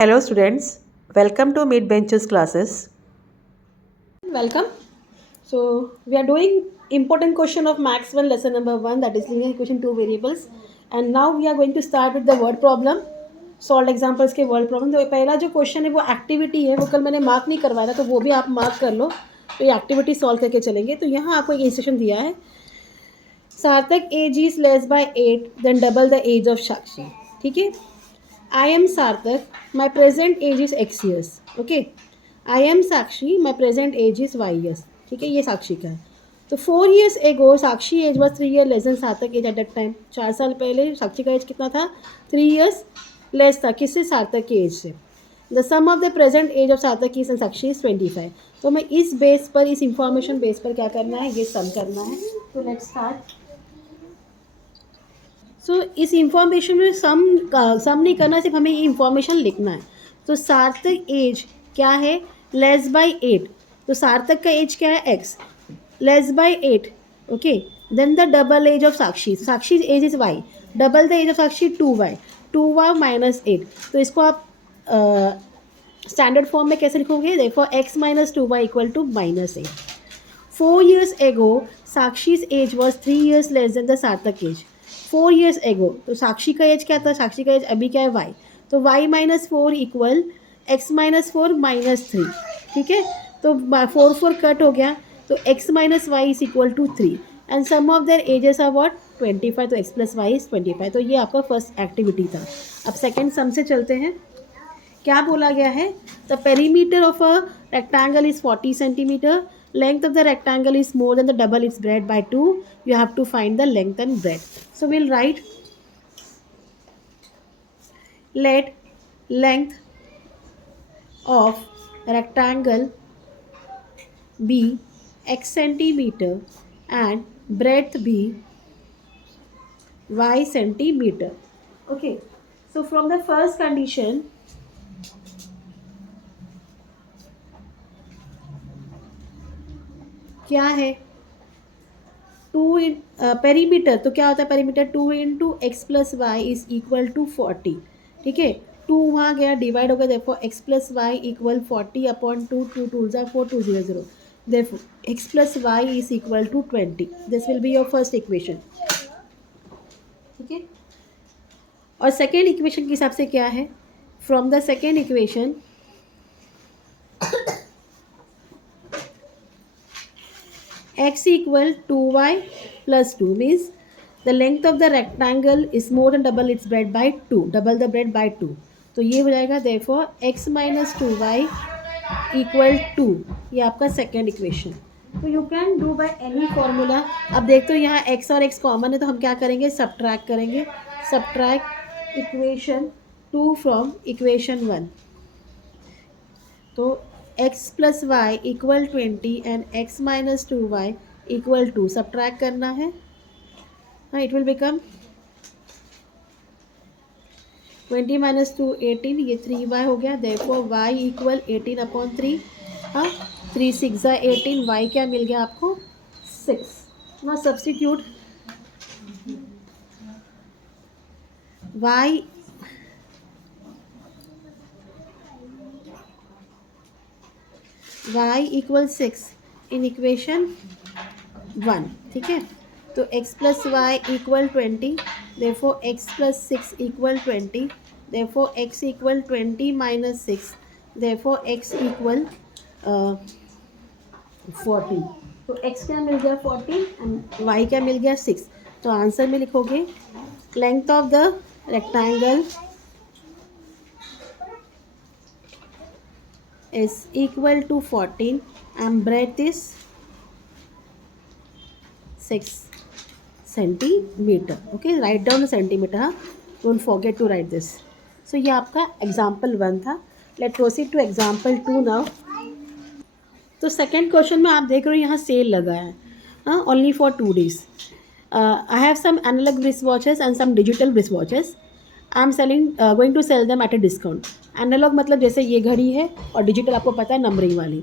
Hello students, welcome to Mid Benches classes. Welcome. So we are doing important question of Max 1 lesson number 1, that is linear equation two variables, and now we are going to start with the word problem. Solve examples के word problem. तो पहला जो question है वो activity है, वो कल मैंने मार्क नहीं करवाया था, तो वो भी आप मार्क कर लो। तो ये एक्टिविटी सॉल्व करके चलेंगे। तो यहाँ आपको एक इंस्ट्रक्शन दिया है, Sarthak age is less by 8 then double the age of Sakshi. ठीक है, I am Sarthak, my present age is X years. Okay, I am Sakshi, my present age is Y years. ठीक है, ये साक्षी का है। तो 4 years ago Sakshi age was 3 year less than Sarthak age at that time. 4 साल पहले साक्षी का एज कितना था? 3 years लेस था, किससे? सार्थक के एज से। The sum of the present age of Sarthak की साक्षी इज 25। तो मैं इस बेस पर, इस इंफॉर्मेशन बेस पर क्या करना है, ये सम करना है। तो लेट्स स्टार्ट। सो इस इंफॉर्मेशन में सम नहीं करना, सिर्फ हमें ये इंफॉर्मेशन लिखना है। तो सार्थक एज क्या है? Less by 8। तो सार्थक का एज क्या है? X, less by 8। Okay, then the double age of Sakshi, Sakshi age is y, double the age of Sakshi 2y, 2y minus 8। तो इसको आप स्टैंडर्ड फॉर्म में कैसे लिखोगे? देखो, x minus 2y equal to minus 8। 4 years ago Sakshi's age was 3 years less than the Sarthak age. 4 years एगो, तो साक्षी का एज क्या था? साक्षी का एज अभी क्या है? y। तो y minus 4 equal x minus 4 minus 3। ठीक है, तो 4 कट हो गया, तो x minus y is equal to 3 and sum of their ages are what? 25। तो x प्लस वाई इज 25। तो ये आपका फर्स्ट एक्टिविटी था। अब सेकेंड सम से चलते हैं। क्या बोला गया है? The perimeter of a rectangle is 40 centimetre, length of the rectangle is more than the double its breadth by 2. You have to find the length and breadth. So we'll write, let length of rectangle be x centimeter and breadth be y centimeter. Okay, so from the first condition, क्या है? 2 perimeter, तो क्या होता है perimeter? 2 into x plus y is equal to 40। ठीक है, 2 वहाँ गया, डिवाइड हो गया, देखो x plus y equal 40 upon 2, 2 2 ज़ा 4, 2 0 0। देखो x plus y is equal to 20। This will be your first equation. ठीक है, और सेकेंड इक्वेशन के हिसाब से क्या है? From the second equation, x equal 2y plus 2 means the length of the rectangle is more than double its breadth by 2, double the breadth by 2। तो ये हो जाएगा therefore x minus 2y equal 2। ये आपका सेकेंड इक्वेशन। तो you can do by any formula. अब देखते हो यहाँ x और x कॉमन है, तो हम क्या करेंगे? सब्ट्रैक्ट करेंगे। Subtract equation 2 from equation 1। तो x plus y equal 20 and x minus 2y equal 2 subtract करना है। हाँ, इट विल बिकम 20 माइनस 2 18, ये 3y हो गया। Therefore y equal 18 upon 3। हाँ, 3 6 ज़ा 18, y क्या मिल गया आपको? 6। ना substitute y y equal 6 in equation 1। ठीक है, तो x plus y equal 20, therefore x plus 6 equal 20, therefore x equal 20 minus 6, therefore x equal 40। तो x क्या मिल गया? 40 एंड y क्या मिल गया? 6। तो आंसर में लिखोगे length of the rectangle is equal to 14 and breadth is 6 centimeter. Okay, write down the centimeter. Don't forget to write this. So ये आपका example 1 था। Let's proceed to example 2 now. तो सेकेंड क्वेश्चन में आप देख रहे हो यहाँ सेल लगा है, हाँ, only for 2 days. I have some analog wristwatches and some digital wristwatches. I am selling, going to sell them at a discount. Analogue मतलब जैसे ये घड़ी है, और डिजिटल आपको पता है नंबरिंग वाली।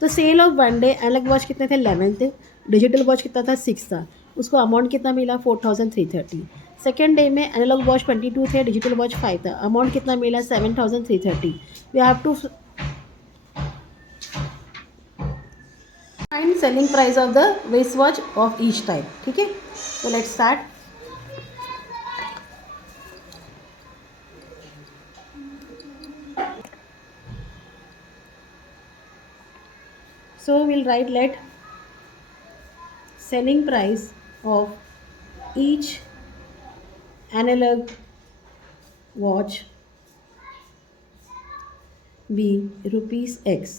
तो sale of 1 day, analogue watch कितने थे? 11 थे। डिजिटल वॉच कितना था? 6 था। उसको अमाउंट कितना मिला? 4330। सेकेंड डे में एनालॉग वॉच 22 थे, डिजिटल वॉच 5 था. अमाउंट कितना मिला? 7,330. We have to find selling price of the west watch of each type. ठीक है, तो let's start. So we'll write let selling price of each analog watch be rupees X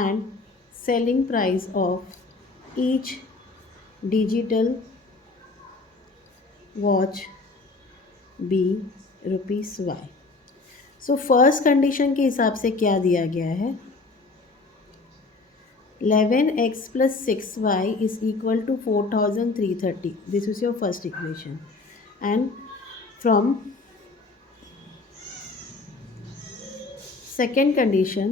and selling price of each digital watch be rupees Y. So first condition के हिसाब से क्या दिया गया है? 11x plus 6y is equal to 4,330. This is your first equation. And from second condition,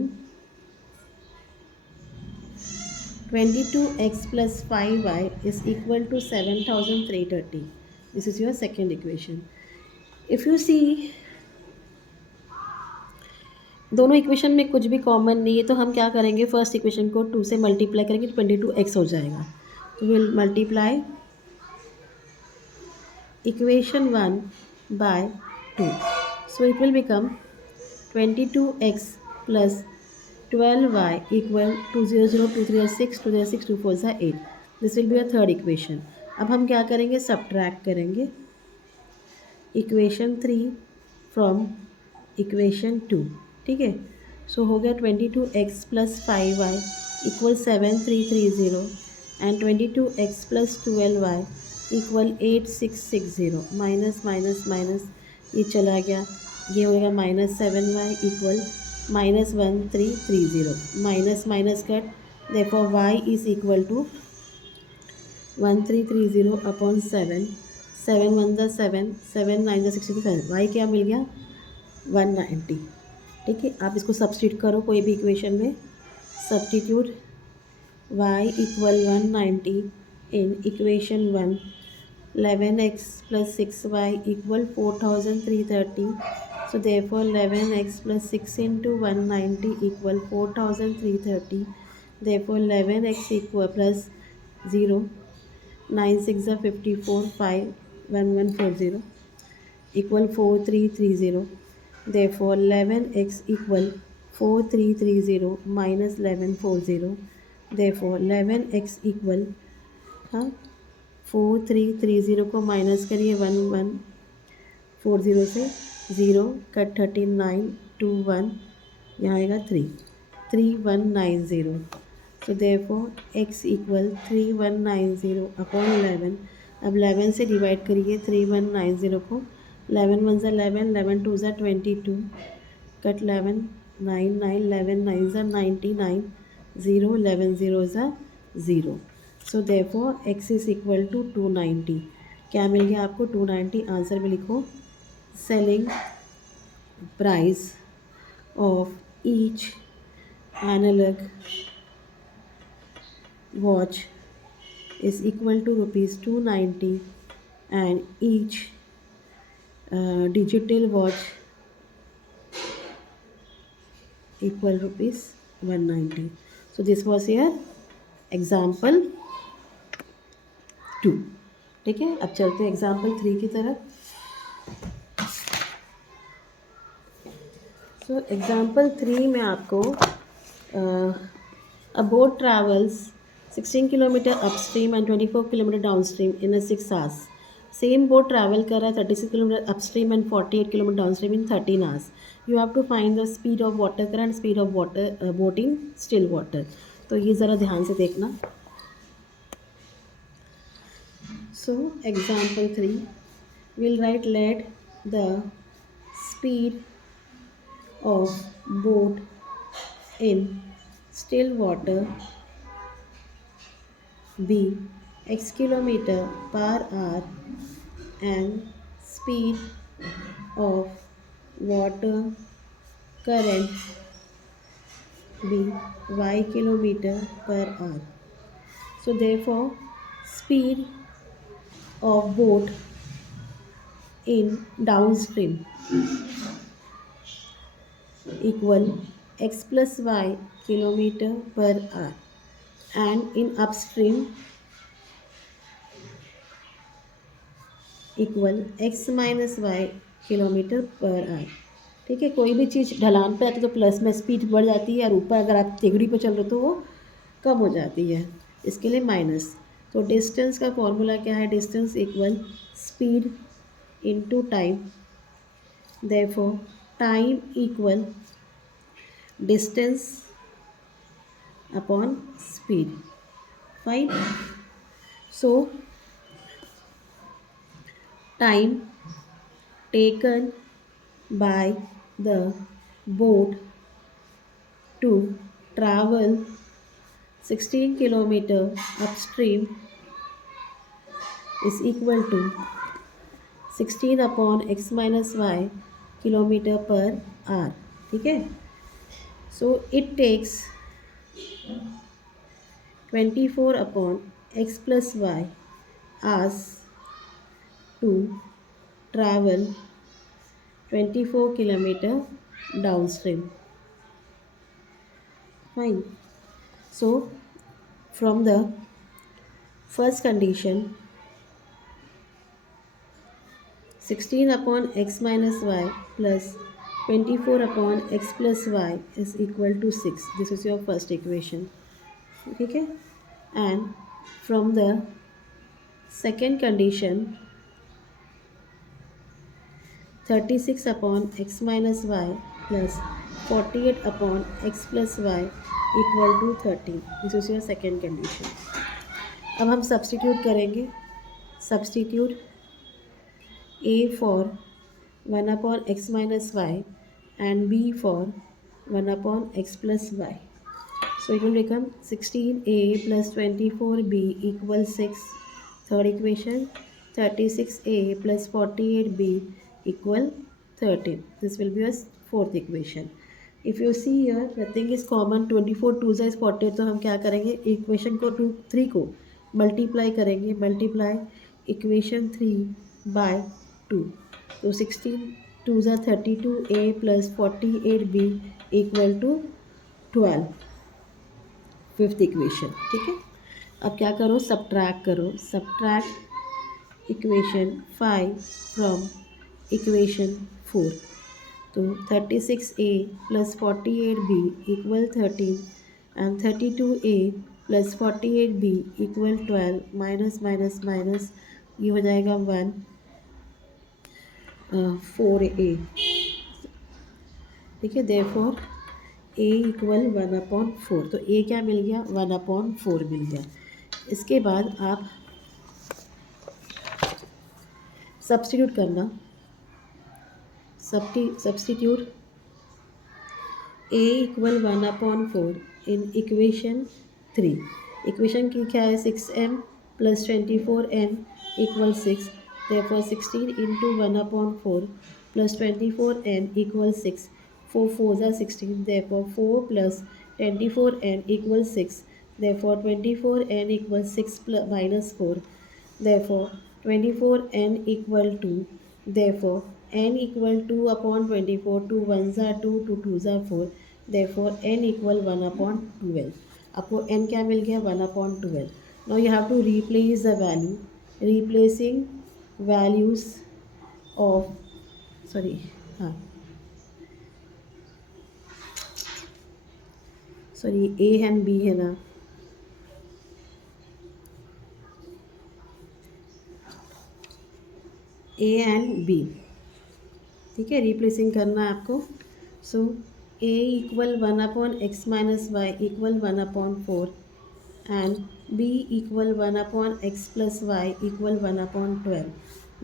22x plus 5y is equal to 7,330. This is your second equation. If you see, दोनों equation में कुछ भी कॉमन नहीं है, तो हम क्या करेंगे, फर्स्ट इक्वेशन को 2 से मल्टीप्लाई करेंगे, 22x हो जाएगा. तो will multiply equation 1 by 2. So it will become 22x plus 12y equal 200, 2 3 6, 2 3 6, 2 4 8. This will be a third equation. अब हम क्या करेंगे, सब्ट्रैक्ट करेंगे इक्वेशन 3 फ्रॉम इक्वेशन 2. ठीक है, सो हो गया 22x plus 5y equal 7330 and 22x plus 12y equal 8660. Minus minus minus ये चला गया, ये होगा minus 7y equal minus 1330. Minus minus cut, therefore y is equal to 1330 upon 7. 7 1 ज़ा 7, 7 9 ज़ा 67. y क्या मिल गया? 190. ठीक है, आप इसको सब्स्टिट्यूट करो कोई भी इक्वेशन में. सब्स्टिट्यूट y इक्वल 190 इन equation 1. 11x plus 6y equal 4,330. So therefore 11x plus 6 into 190 equal 4,330. Therefore 11x equal plus 0, 9 6 ज़ा 54, 5 1140 equal 4330. Therefore 11x equal 4330 minus 1140. Therefore 11x equal 4330 को माइनस करिए 1140 से, 0 कट 39 2 1, यहाँ आएगा 3, 3190. So therefore x equal 3190 upon 11. अब 11 से divide करिए 3190 को. 11 1 ज़ा 11, 11 2 ज़ा 22, कट 11 9 9, 11 9 ज़ा 99, 0 11 0 ज़ा 0. So therefore x is equal to 290. क्या मिल गया आपको? 290. आंसर में लिखो selling price of each analogue watch is equal to rupees 290 and each digital watch equal rupees 190. So this was your example 2. ठीक है, अब चलते हैं एग्जाम्पल 3 की तरफ. सो एग्जाम्पल 3 में आपको a boat travels 16 kilometre upstream and 24 kilometre downstream in 6 hours. Same boat travel कर रहा है 36 kilometre upstream and 48 kilometre downstream in 13 hours. You have to find the speed of water current, speed of water boat in still water. तो ये ज़रा ध्यान से देखना. So example 3 will write let the speed of boat in still water be x kilometer per hour and speed of water current be y kilometer per hour. So therefore speed of boat in downstream equal x plus y kilometer per hour, and in upstream equal x minus y kilometre per hour. ठीक है, कोई भी चीज़ ढलान पर आती है तो plus में स्पीड बढ़ जाती है, और ऊपर अगर आप तिगड़ी पर चल रहे हो तो वो कम हो जाती है, इसके लिए माइनस। तो डिस्टेंस का फॉर्मूला क्या है? Distance equal speed into time, therefore time equal distance upon speed. Fine. So time taken by the boat to travel 16 kilometer upstream is equal to 16 upon x minus y kilometer per hour। ठीक है, so it takes 24 upon x plus y hours to travel 24 kilometer downstream। Fine. So from the first condition 16 upon x minus y plus 24 upon x plus y is equal to 6. This is your first equation. Okay, and from the second condition 36 upon x minus y plus 48 upon x plus y equal to 13। This is your second condition. अब हम substitute करेंगे। Substitute a for 1 upon x minus y and b for 1 upon x plus y. So it will become 16a plus 24b equals 6. Third equation 36a plus 48b equal 13. This will be a fourth equation. If you see here nothing is common, 24 2 is 48, तो हम क्या करेंगे, equation को 3 को multiply करेंगे, multiply equation 3 bye 2, तो 16 2 is 32a plus 48b equal to 12। Fifth equation. ठीक है, अब क्या करो, सब्ट्रैक्ट करो। सब्ट्रैक्ट इक्वेशन 5 फ्रॉम इक्वेशन 4, तो 36a plus 48b equal 13 and 32a plus 48b equal 12, minus minus minus ये हो जाएगा 1 4a। ठीक है, देयरफॉर a इक्वल 1/4, तो a क्या मिल गया, 1/4 मिल गया। इसके बाद आप सब्स्टिट्यूट करना। Substitute a equal 1/4 in equation 3। Equation की क्या है, 6m plus 24n equal 6, therefore 16 into 1/4 plus 24n equal 6, 4 4 are 16, therefore 4 plus 24n equals 6, therefore 24n equals 6 plus minus 4, therefore 24n equal to, therefore n equal 2 upon 24, 2 1s are 2, 2 2s are 4, therefore n equal 1/12। आपको n क्या मिल गया, 1/12। now you have to replace the value, replacing values of sorry A and B है ना, ए and B. ठीक है, replacing करना है आपको। So a equal 1/x minus y equal 1/4 and b equal 1/x plus y equal 1/12,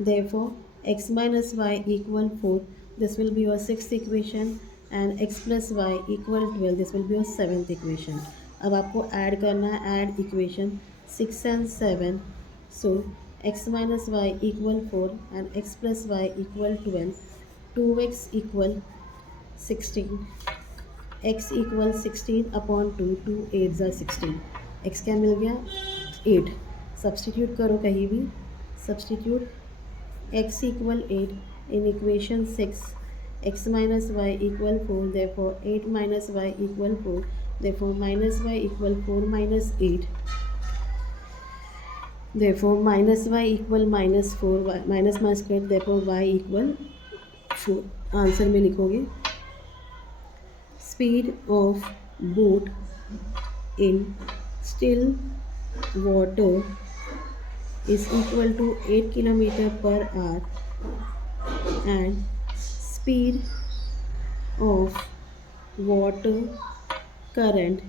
therefore x minus y equal 4, this will be your sixth equation, and x plus y equal 12, this will be your seventh equation. अब आपको add करना है, add equation 6 and 7। So x minus y equal 4 and x plus y equal 12, 2x equal 16, x equal 16/2, 2 8s are 16, x क्या मिल गया, 8। Substitute करो कहीं भी, substitute x equal 8, in equation 6 x minus y equal 4, therefore 8 minus y equal 4, therefore minus y equal 4 minus 8, therefore minus y equal minus 4, minus minus कर, therefore y equal 4. Answer में लिखोगे speed of boat in still water is equal to 8 km per hour and speed of water current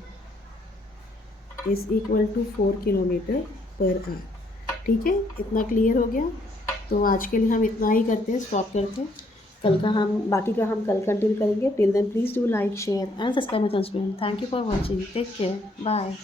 is equal to 4 km per hour. ठीक है, इतना clear हो गया. तो आज के लिए हम इतना ही करते हैं, स्टॉप करते हैं. कल का हम बाकी का हम कल कंटिन्यू करेंगे. Till then please do like share and subscribe my channel. Thank you for watching. Take care. Bye.